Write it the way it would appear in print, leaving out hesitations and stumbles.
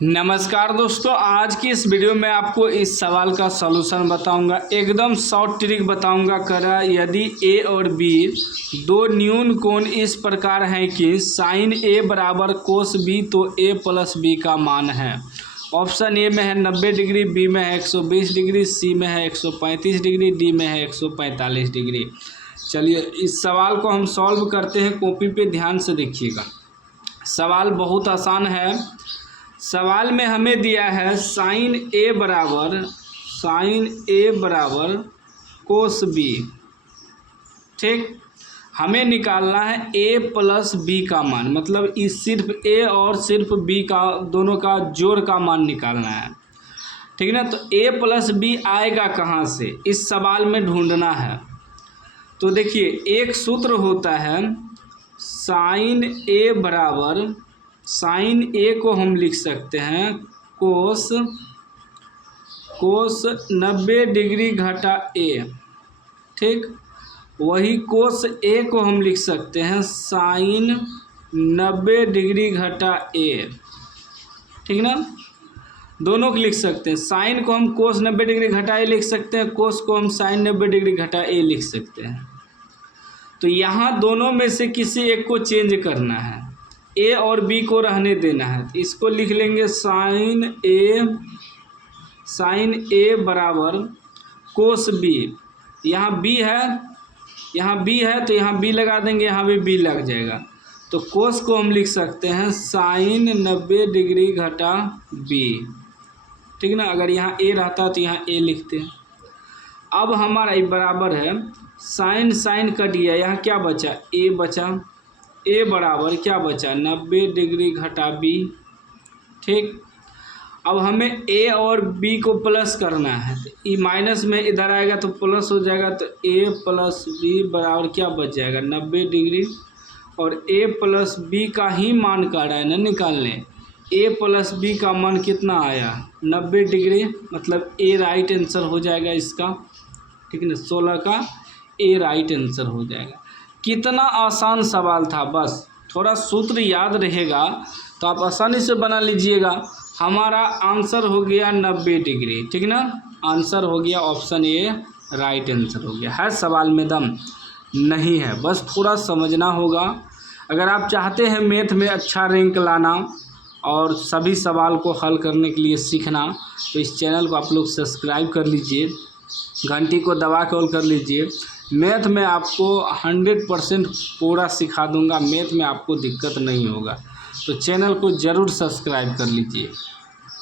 नमस्कार दोस्तों, आज की इस वीडियो में आपको इस सवाल का सलूशन बताऊंगा। एकदम शॉर्ट ट्रिक बताऊंगा। करा यदि ए और बी दो न्यून कोण इस प्रकार हैं कि साइन ए बराबर कोस बी, तो ए प्लस बी का मान है। ऑप्शन ए में है 90 डिग्री, बी में है 120 डिग्री, सी में है 135 डिग्री, डी में है 145 डिग्री। चलिए इस सवाल को हम सॉल्व करते हैं। कॉपी पे ध्यान से देखिएगा। सवाल बहुत आसान है। सवाल में हमें दिया है साइन ए बराबर कोस बी। ठीक, हमें निकालना है ए प्लस बी का मान, मतलब इस सिर्फ ए और सिर्फ बी का दोनों का जोड़ का मान निकालना है। ठीक ना, तो ए प्लस बी आएगा कहाँ से, इस सवाल में ढूंढना है। तो देखिए, एक सूत्र होता है साइन ए बराबर, साइन ए को हम लिख सकते हैं कोस 90 डिग्री घटा ए। ठीक, वही कोस ए को हम लिख सकते हैं साइन 90 डिग्री घटा ए। ठीक ना, दोनों को लिख सकते हैं। साइन को हम कोस 90 डिग्री घटा ए लिख सकते हैं, कोस को हम साइन 90 डिग्री घटा ए लिख सकते हैं। तो यहाँ दोनों में से किसी एक को चेंज करना है, ए और बी को रहने देना है। तो इसको लिख लेंगे साइन ए बराबर कोस बी। यहाँ बी है तो यहाँ बी लगा देंगे, यहाँ भी बी लग जाएगा। तो कोस को हम लिख सकते हैं साइन 90 डिग्री घटा बी। ठीक ना, अगर यहाँ ए रहता तो यहाँ ए लिखते हैं। अब हमारा ये बराबर है साइन कट गया, यहाँ क्या बचा, ए बचा। ए बराबर क्या बचा, 90 डिग्री घटा बी। ठीक, अब हमें ए और बी को प्लस करना है। तो ई माइनस में इधर आएगा तो प्लस हो जाएगा। तो ए प्लस बी बराबर क्या बच जाएगा, 90 डिग्री। और ए प्लस बी का ही मान कर रहा है ना निकालने। ए प्लस बी का मान कितना आया, 90 डिग्री, मतलब ए राइट आंसर हो जाएगा इसका। ठीक है ना, 16 का ए राइट आंसर हो जाएगा। कितना आसान सवाल था, बस थोड़ा सूत्र याद रहेगा तो आप आसानी से बना लीजिएगा। हमारा आंसर हो गया 90 डिग्री। ठीक ना, आंसर हो गया ऑप्शन ए राइट आंसर हो गया है। सवाल में दम नहीं है, बस थोड़ा समझना होगा। अगर आप चाहते हैं मैथ में अच्छा रैंक लाना और सभी सवाल को हल करने के लिए सीखना, तो इस चैनल को आप लोग सब्सक्राइब कर लीजिए, घंटी को दबा के ऑल कर लीजिए। मैथ में आपको 100% पूरा सिखा दूंगा, मैथ में आपको दिक्कत नहीं होगा। तो चैनल को ज़रूर सब्सक्राइब कर लीजिए।